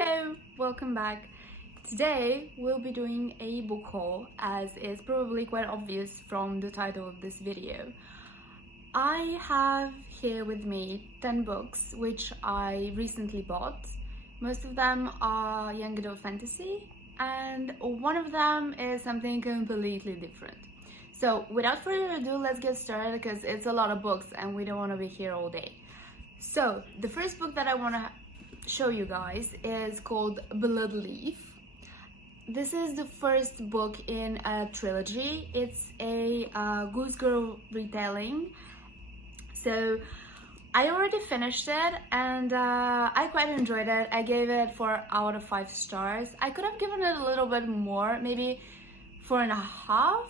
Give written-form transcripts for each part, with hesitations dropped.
Hello, welcome back. Today we'll be doing a book haul, as is probably quite obvious from the title of this video. I have here with me 10 books which I recently bought. Most of them are young adult fantasy and one of them is something completely different. So without further ado, let's get started because it's a lot of books and we don't want to be here all day. So the first book that I want to show you guys is called Bloodleaf. This is the first book in a trilogy. It's a Goose Girl retelling. So I already finished it and I quite enjoyed it. I gave it 4 out of 5 stars. I could have given it a little bit more, maybe 4.5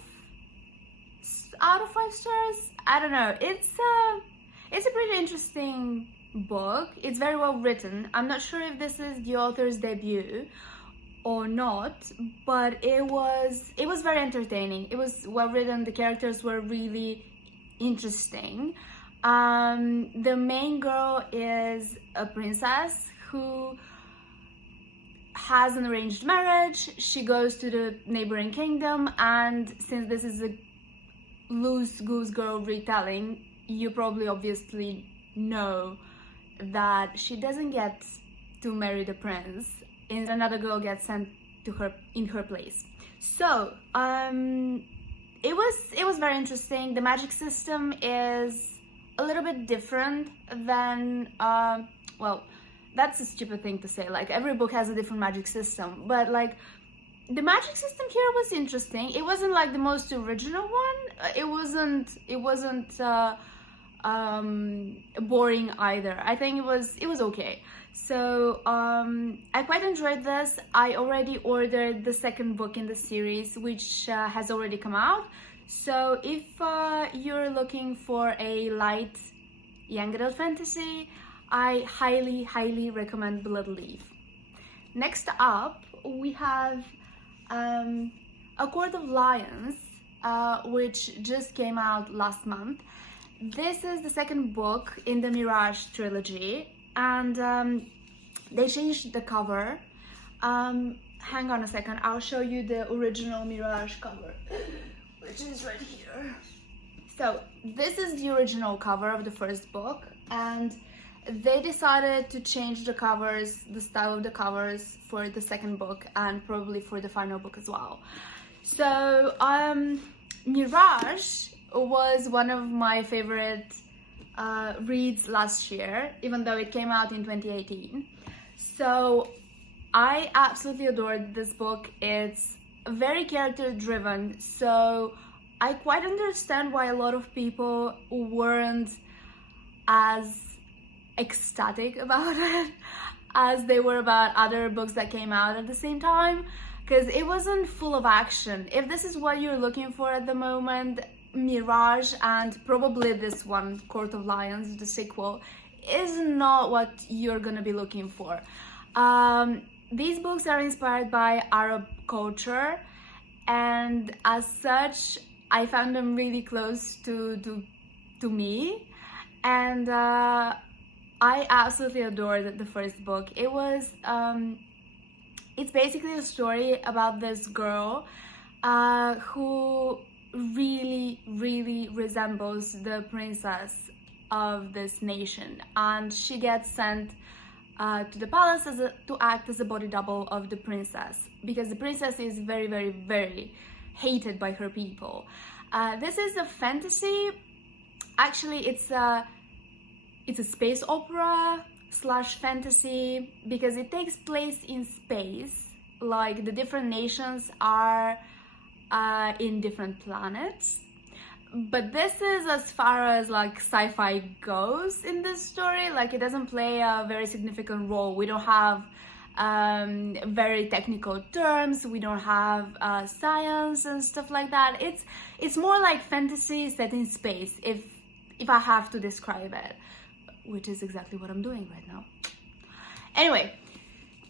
out of 5 stars. I don't know. It's a pretty interesting book. It's very well written. I'm not sure if this is the author's debut or not, but it was very entertaining. It was well written. The characters were really interesting. The main girl is a princess who has an arranged marriage. She goes to the neighboring kingdom, and since this is a loose Goose Girl retelling, you probably obviously know that she doesn't get to marry the prince and another girl gets sent to her in her place. So it was very interesting. The magic system is a little bit different than well, that's a stupid thing to say, like every book has a different magic system, but like the magic system here was interesting. It wasn't like the most original one. It wasn't boring either. I think it was okay. So I quite enjoyed this. I already ordered the second book in the series, which has already come out. So if you're looking for a light young adult fantasy, I highly recommend Bloodleaf. Next up we have A Court of Lions, which just came out last month. This is the second book in the Mirage trilogy, and they changed the cover. Hang on a second, I'll show you the original Mirage cover, which is right here. So this is the original cover of the first book, and they decided to change the covers, the style of the covers, for the second book and probably for the final book as well. So Mirage was one of my favorite reads last year, even though it came out in 2018. So I absolutely adored this book. It's very character driven, so I quite understand why a lot of people weren't as ecstatic about it as they were about other books that came out at the same time, because it wasn't full of action. If this is what you're looking for at the moment, Mirage, and probably this one, Court of Lions, the sequel, is not what you're gonna be looking for. These books are inspired by Arab culture, and as such I found them really close to me, and I absolutely adored the first book. It was it's basically a story about this girl who really resembles the princess of this nation, and she gets sent to the palace to act as a body double of the princess, because the princess is very hated by her people. This is a fantasy. Actually, it's a space opera slash fantasy, because it takes place in space. Like the different nations are in different planets, but this is as far as like sci-fi goes in this story. Like it doesn't play a very significant role. We don't have very technical terms, we don't have science and stuff like that. It's more like fantasy set in space, if I have to describe it, which is exactly what I'm doing right now. Anyway,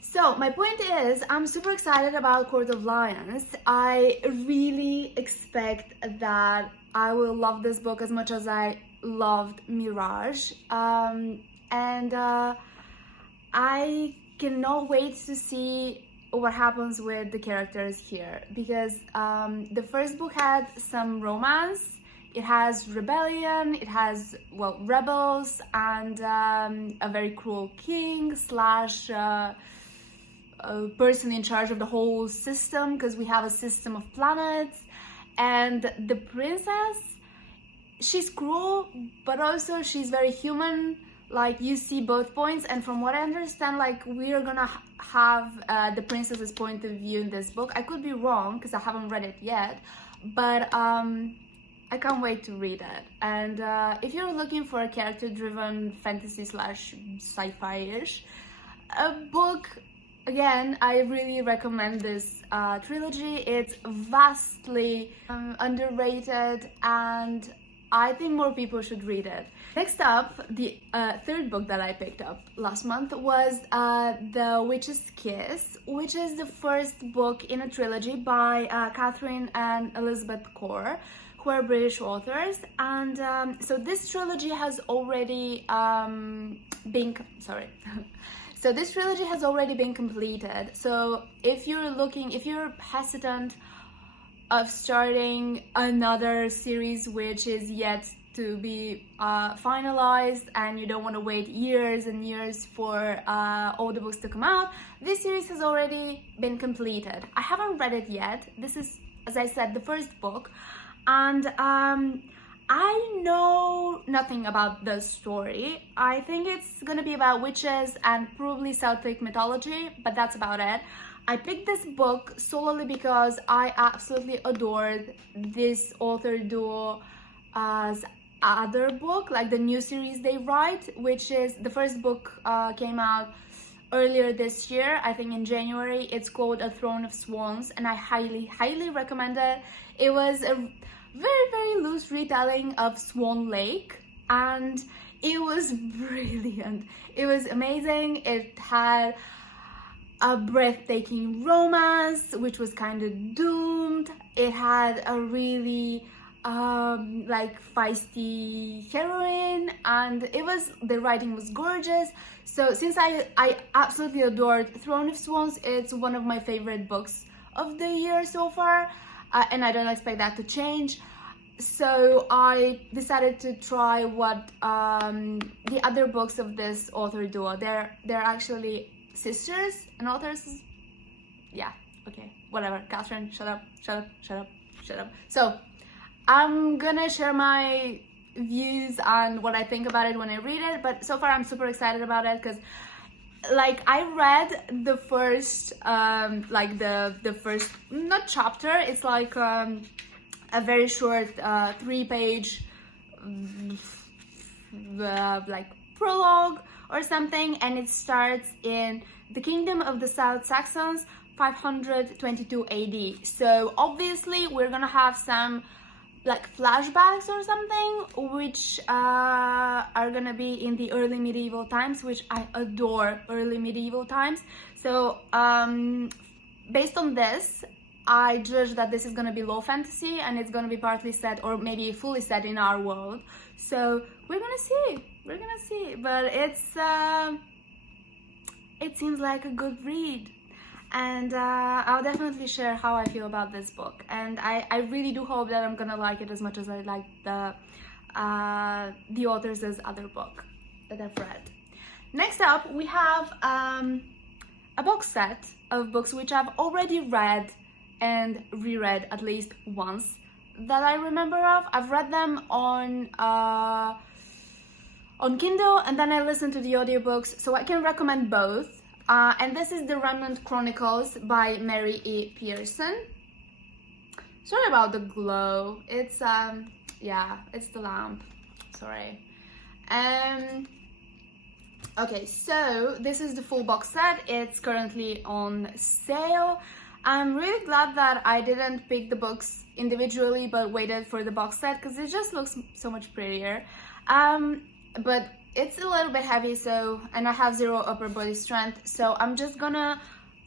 so my point is, I'm super excited about Court of Lions. I really expect that I will love this book as much as I loved Mirage, and I cannot wait to see what happens with the characters here, because the first book had some romance, it has rebellion, it has, well, rebels, and a very cruel king slash a person in charge of the whole system, because we have a system of planets. And the princess, she's cruel, but also she's very human. Like, you see both points, and from what I understand, like, we're gonna have the princess's point of view in this book. I could be wrong because I haven't read it yet, but I can't wait to read it. And if you're looking for a character-driven fantasy slash sci-fi-ish book, again, I really recommend this trilogy. It's vastly underrated, and I think more people should read it. Next up, the third book that I picked up last month was The Witch's Kiss, which is the first book in a trilogy by Catherine and Elizabeth Corr, who are British authors. And so this trilogy has already been... Sorry. So this trilogy has already been completed. So if you're hesitant of starting another series which is yet to be finalized, and you don't want to wait years and years for all the books to come out, this series has already been completed. I haven't read it yet. This is, as I said, the first book, and I know nothing about the story. I think it's gonna be about witches and probably Celtic mythology, but that's about it. I picked this book solely because I absolutely adored this author duo's other book, like the new series they write, which is, the first book came out earlier this year, I think in January. It's called A Throne of Swans, and I highly recommend it. It was a very loose retelling of Swan Lake, and it was brilliant. It was amazing. It had a breathtaking romance, which was kind of doomed. It had a really like feisty heroine, and the writing was gorgeous. So since I absolutely adored Throne of Swans, it's one of my favorite books of the year so far, and I don't expect that to change. So I decided to try what the other books of this author duo. They're actually sisters and authors. Yeah, okay, whatever. Catherine, shut up. So I'm gonna share my views on what I think about it when I read it, but so far I'm super excited about it because, like, I read the first like the first, not chapter, it's like a very short 3-page like prologue or something, and it starts in the Kingdom of the South Saxons, 522 AD. So obviously we're gonna have some like flashbacks or something, which are gonna be in the early medieval times, which I adore early medieval times. So based on this, I judge that this is gonna be low fantasy, and it's gonna be partly set or maybe fully set in our world. So we're gonna see, but it seems like a good read, and I'll definitely share how I feel about this book, and I really do hope that I'm gonna like it as much as I like the author's other book that I've read. Next up, we have a box set of books which I've already read and reread at least once that I remember of. I've read them on Kindle, and then I listened to the audiobooks, so I can recommend both. And this is The Remnant Chronicles by Mary E. Pearson. Sorry about the glow. It's yeah, it's the lamp. Sorry. Okay, so this is the full box set. It's currently on sale. I'm really glad that I didn't pick the books individually but waited for the box set, because it just looks so much prettier. But it's a little bit heavy, so, and I have 0 upper body strength, so I'm just gonna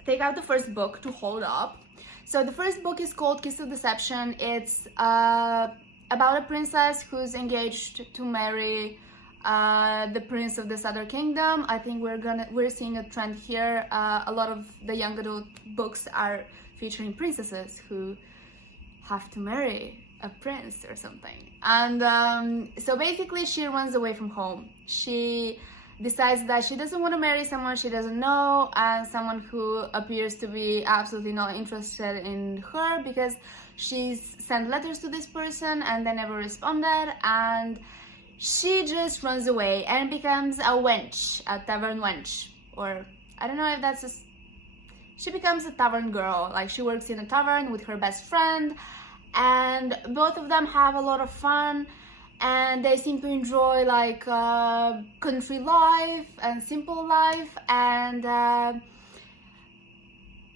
take out the first book to hold up. So the first book is called Kiss of Deception. It's about a princess who's engaged to marry The Prince of the Southern Kingdom. I think we're seeing a trend here. A lot of the young adult books are featuring princesses who have to marry a prince or something. And so basically she runs away from home. She decides that she doesn't want to marry someone she doesn't know, and someone who appears to be absolutely not interested in her, because she's sent letters to this person and they never responded, and she just runs away and becomes a wench, a tavern wench, or I don't know if that's she becomes a tavern girl. Like, she works in a tavern with her best friend, and both of them have a lot of fun, and they seem to enjoy like country life and simple life. And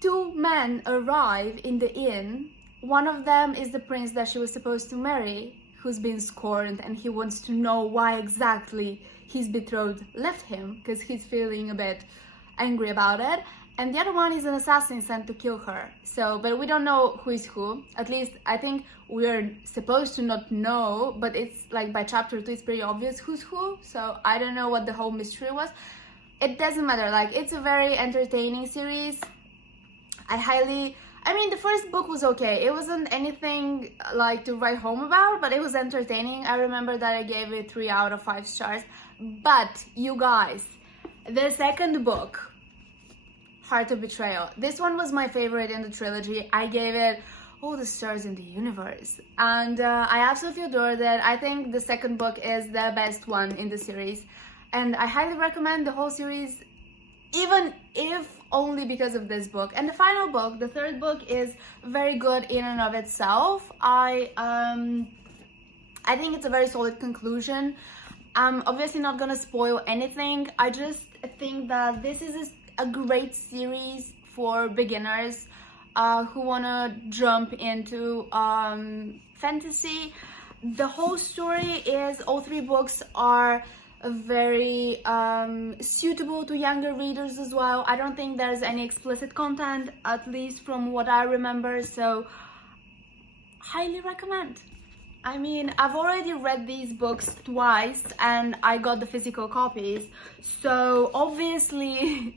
two men arrive in the inn. One of them is the prince that she was supposed to marry, who's been scorned, and he wants to know why exactly his betrothed left him, because he's feeling a bit angry about it. And the other one is an assassin sent to kill her. So, but we don't know who is who. At least I think we're supposed to not know, but it's like by chapter 2 it's pretty obvious who's who. So I don't know what the whole mystery was. It doesn't matter. Like, it's a very entertaining series. I mean, the first book was okay. It wasn't anything like to write home about, but it was entertaining. I remember that I gave it 3 out of 5 stars. But you guys, the second book, Heart of Betrayal, this one was my favorite in the trilogy. I gave it all the stars in the universe, and I absolutely adored it. I think the second book is the best one in the series, and I highly recommend the whole series, even if only because of this book. And the final book, the third book, is very good in and of itself. I think it's a very solid conclusion. I'm obviously not gonna spoil anything. I just think that this is a great series for beginners who wanna jump into fantasy. The whole story is, all 3 books are very suitable to younger readers as well. I don't think there's any explicit content, at least from what I remember, so highly recommend. I mean, I've already read these books twice and I got the physical copies, so obviously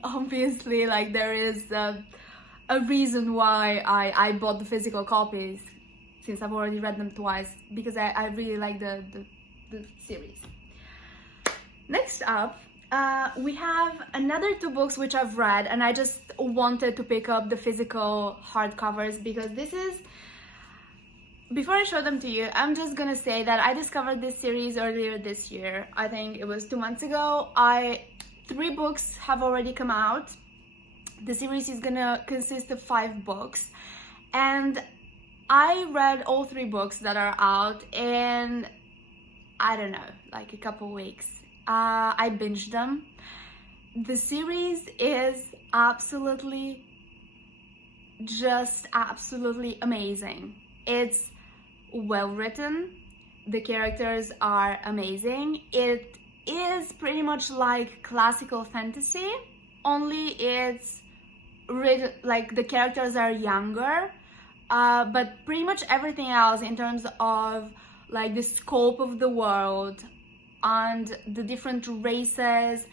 like there is a reason why I bought the physical copies, since I've already read them twice, because I really like the series. Next up, we have another 2 books which I've read, and I just wanted to pick up the physical hardcovers because this is... Before I show them to you, I'm just gonna say that I discovered this series earlier this year. I think it was 2 months ago. 3 books have already come out. The series is gonna consist of 5 books, and I read all 3 books that are out in, I don't know, like a couple weeks. I binged them. The series is absolutely amazing. It's well written, the characters are amazing. It is pretty much like classical fantasy, only it's written like the characters are younger, but pretty much everything else in terms of like the scope of the world and the different races,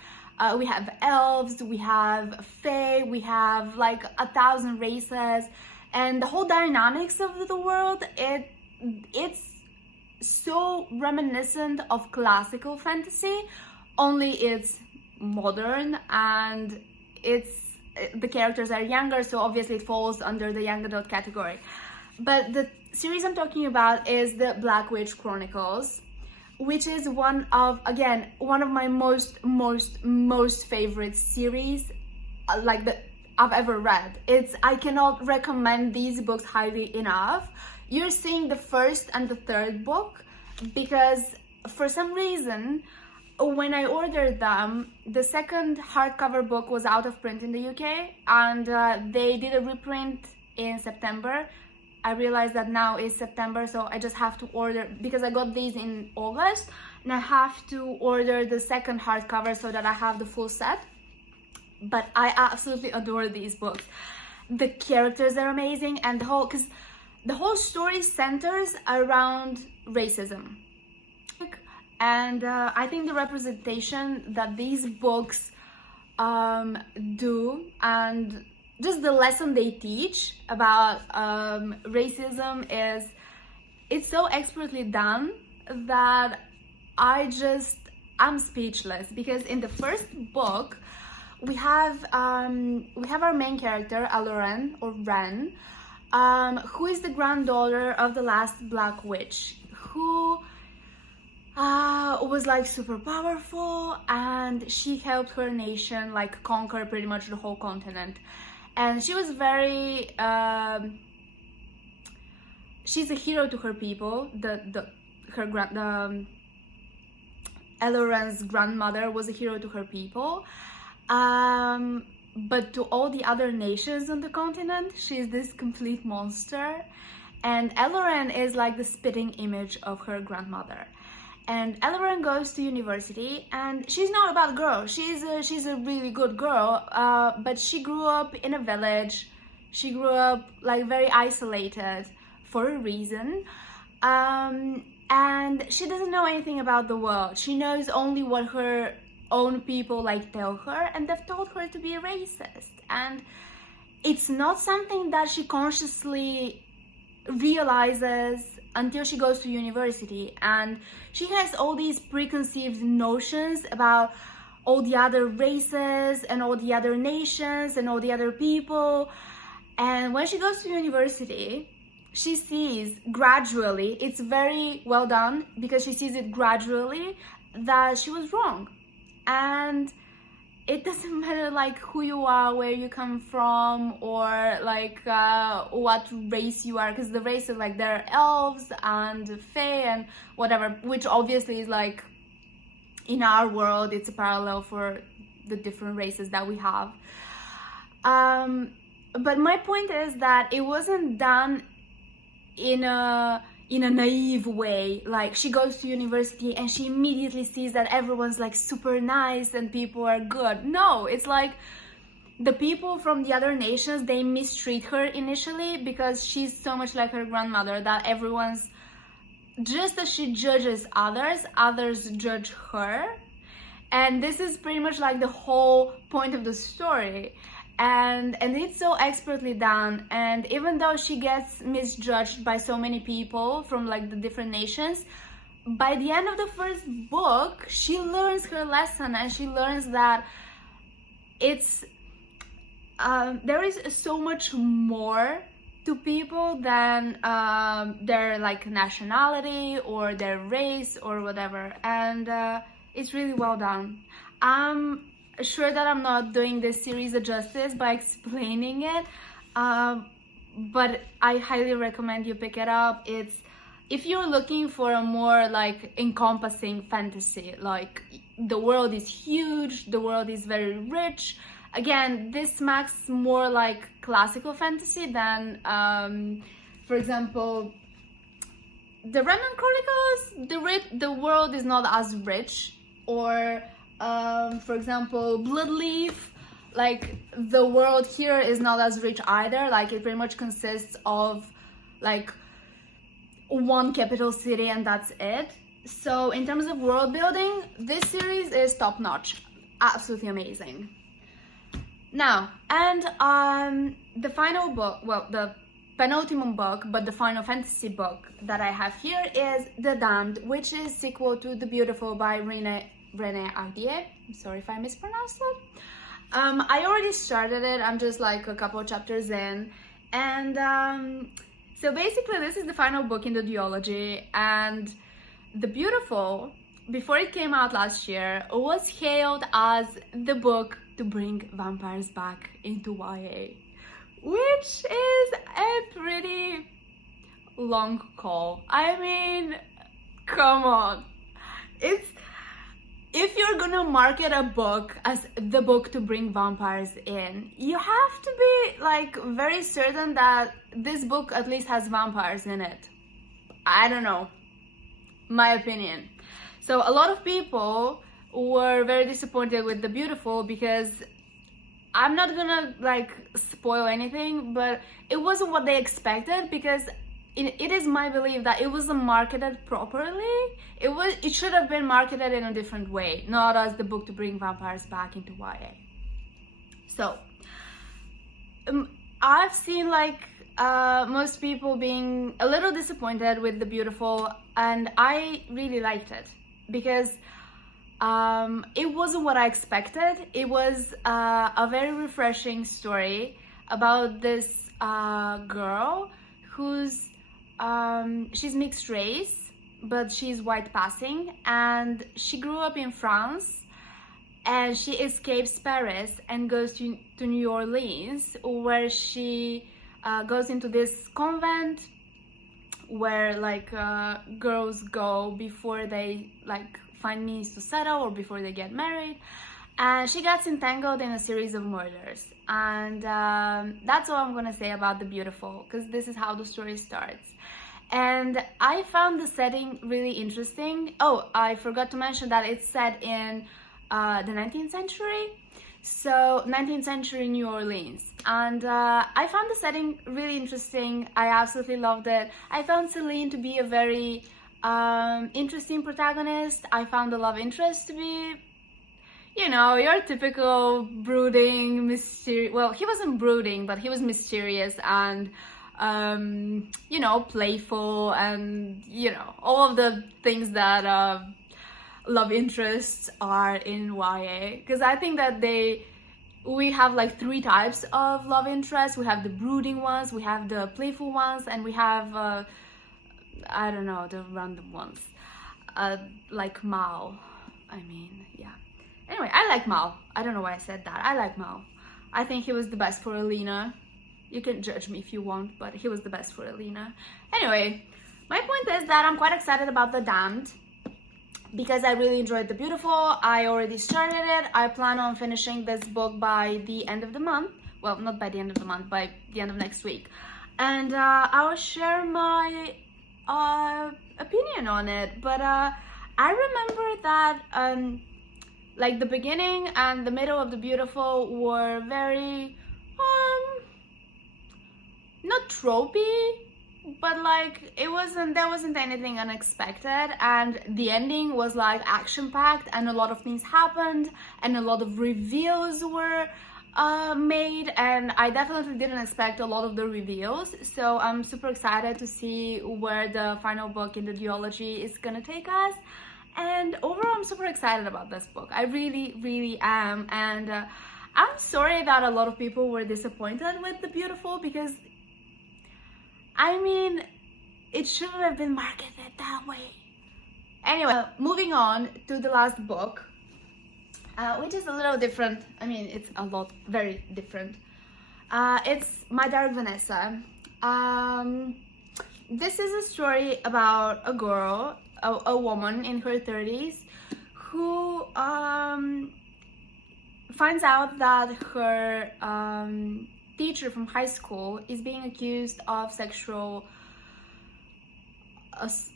we have elves, we have fae, we have like 1,000 races, and the whole dynamics of the world, it's so reminiscent of classical fantasy, only it's modern, and the characters are younger, so obviously it falls under the young adult category. But the series I'm talking about is the Black Witch Chronicles, which is one of my most favorite series I've ever read. I cannot recommend these books highly enough. You're seeing the first and the third book because for some reason when I ordered them, the second hardcover book was out of print in the UK, and they did a reprint in September. I realized that now is September, so I just have to order, because I got these in August, and I have to order the second hardcover so that I have the full set. But I absolutely adore these books. The characters are amazing, and because the whole story centers around racism. And I think the representation that these books do, and just the lesson they teach about racism, it's so expertly done that I'm speechless. Because in the first book we have our main character, Aloran, or Ren, who is the granddaughter of the last Black Witch, who was like super powerful, and she helped her nation like conquer pretty much the whole continent. And she was very she's a hero to her people. Eloran's grandmother was a hero to her people, but to all the other nations on the continent, she's this complete monster. And Eloran is like the spitting image of her grandmother. And Eloran goes to university, and she's not a bad girl. She's a really good girl, but she grew up in a village. She grew up like very isolated for a reason, and she doesn't know anything about the world. She knows only what her own people like tell her, and they've told her to be a racist. And it's not something that she consciously realizes until she goes to university, and she has all these preconceived notions about all the other races and all the other nations and all the other people. And when she goes to university, she sees gradually, it's very well done because she sees it gradually, that she was wrong. And it doesn't matter like who you are, where you come from, or like what race you are, because the race is like, there are elves and fae and whatever, which obviously is like, in our world it's a parallel for the different races that we have. But my point is that it wasn't done in a naive way. Like, she goes to university and she immediately sees that everyone's like super nice and people are good. No, it's like the people from the other nations, they mistreat her initially because she's so much like her grandmother that everyone's, just as she judges others judge her. And this is pretty much like the whole point of the story. And it's so expertly done. And even though she gets misjudged by so many people from like the different nations, by the end of the first book she learns her lesson, and she learns that it's there is so much more to people than their like nationality or their race or whatever. And it's really well done. I'm sure that I'm not doing this series a justice by explaining it, but I highly recommend you pick it up. It's, if you're looking for a more like encompassing fantasy, like the world is huge, the world is very rich. Again, this smacks more like classical fantasy than for example, the Remnant Chronicles. The world is not as rich. Or for example, Bloodleaf, like the world here is not as rich either. Like, it pretty much consists of like one capital city and that's it. So in terms of world building, this series is top notch, absolutely amazing. Now, and the final book, well, the penultimate book, but the final fantasy book that I have here is The Damned, which is sequel to The Beautiful by René Ardier. I'm sorry if I mispronounced it. I already started it. I'm just like a couple of chapters in, and so basically this is the final book in the duology. And The Beautiful, before it came out last year, was hailed as the book to bring vampires back into YA, which is a pretty long call. I mean, come on. If you're gonna market a book as the book to bring vampires in, you have to be like very certain that this book at least has vampires in it. I don't know, my opinion. So a lot of people were very disappointed with The Beautiful, because I'm not gonna like spoil anything, but it wasn't what they expected, because it is my belief that it wasn't marketed properly. It should have been marketed in a different way, not as the book to bring vampires back into YA. So I've seen like most people being a little disappointed with The Beautiful, and I really liked it because it wasn't what I expected. It was a very refreshing story about this girl who's she's mixed race, but she's white passing, and she grew up in France, and she escapes Paris and goes to New Orleans, where she goes into this convent where like girls go before they like find means to settle or before they get married, and she gets entangled in a series of murders. And that's all I'm gonna say about The Beautiful, because this is how the story starts. And I found the setting really interesting. Oh, I forgot to mention that it's set in the 19th century, so 19th century New Orleans. And I found the setting really interesting. I absolutely loved it. I found Celine to be a very interesting protagonist. I found the love interest to be, you know, your typical brooding, mysterious. Well, he wasn't brooding, but he was mysterious and, you know, playful, and, you know, all of the things that love interests are in YA. Because I think that we have like 3 types of love interests. We have the brooding ones, we have the playful ones, and we have, I don't know, the random ones. Like Mal. I mean, yeah. Anyway, I like Mal. I don't know why I said that. I like Mal. I think he was the best for Alina. You can judge me if you want, but he was the best for Alina. Anyway, my point is that I'm quite excited about The Damned because I really enjoyed The Beautiful. I already started it. I plan on finishing this book by the end of the month. Well, not by the end of the month, by the end of next week. And I will share my opinion on it. But I remember that like the beginning and the middle of The Beautiful were very not tropey, but like there wasn't anything unexpected, and the ending was like action-packed, and a lot of things happened, and a lot of reveals were made, and I definitely didn't expect a lot of the reveals. So I'm super excited to see where the final book in the duology is gonna take us. And overall, I'm super excited about this book. I really, really am. And I'm sorry that a lot of people were disappointed with The Beautiful, because I mean, it shouldn't have been marketed that way. Anyway, moving on to the last book, which is a little different. I mean, it's a lot, very different. It's My Dark Vanessa. This is a story about a girl, a woman in her 30s, who finds out that her teacher from high school is being accused of sexual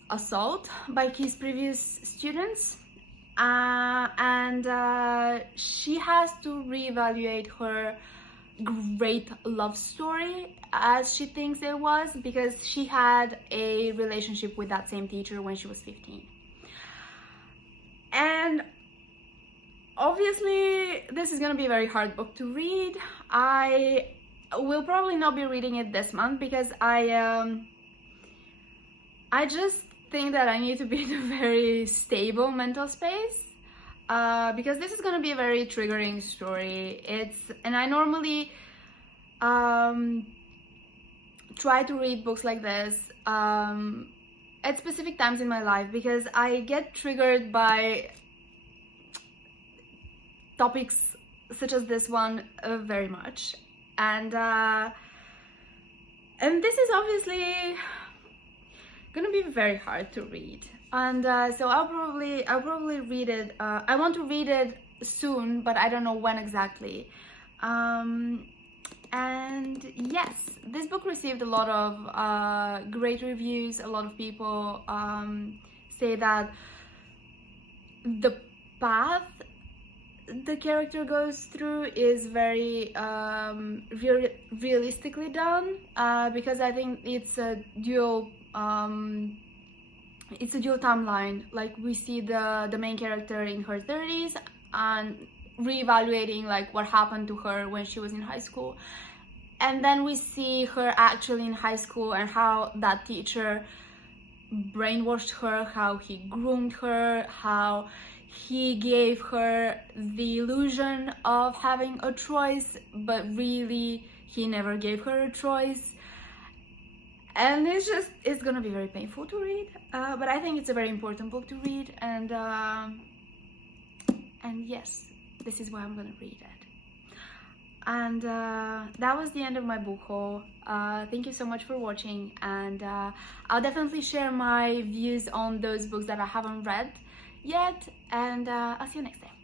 assault by his previous students, and she has to reevaluate her great love story, as she thinks it was, because she had a relationship with that same teacher when she was 15. And obviously this is gonna be a very hard book to read. I will probably not be reading it this month because I just think that I need to be in a very stable mental space, because this is going to be a very triggering story. And I normally try to read books like this at specific times in my life, because I get triggered by topics such as this one very much. And this is obviously gonna be very hard to read, and so I'll probably read it. I want to read it soon, but I don't know when exactly. And yes, this book received a lot of great reviews. A lot of people say that the path the character goes through is very realistically done, because I think it's a dual timeline. Like, we see the main character in her 30s and reevaluating like what happened to her when she was in high school, and then we see her actually in high school and how that teacher brainwashed her, how he groomed her, how he gave her the illusion of having a choice, but really he never gave her a choice. And it's gonna be very painful to read, but I think it's a very important book to read, and yes, this is why I'm gonna read it. And that was the end of my book haul. Thank you so much for watching, and I'll definitely share my views on those books that I haven't read yet, and I'll see you next time.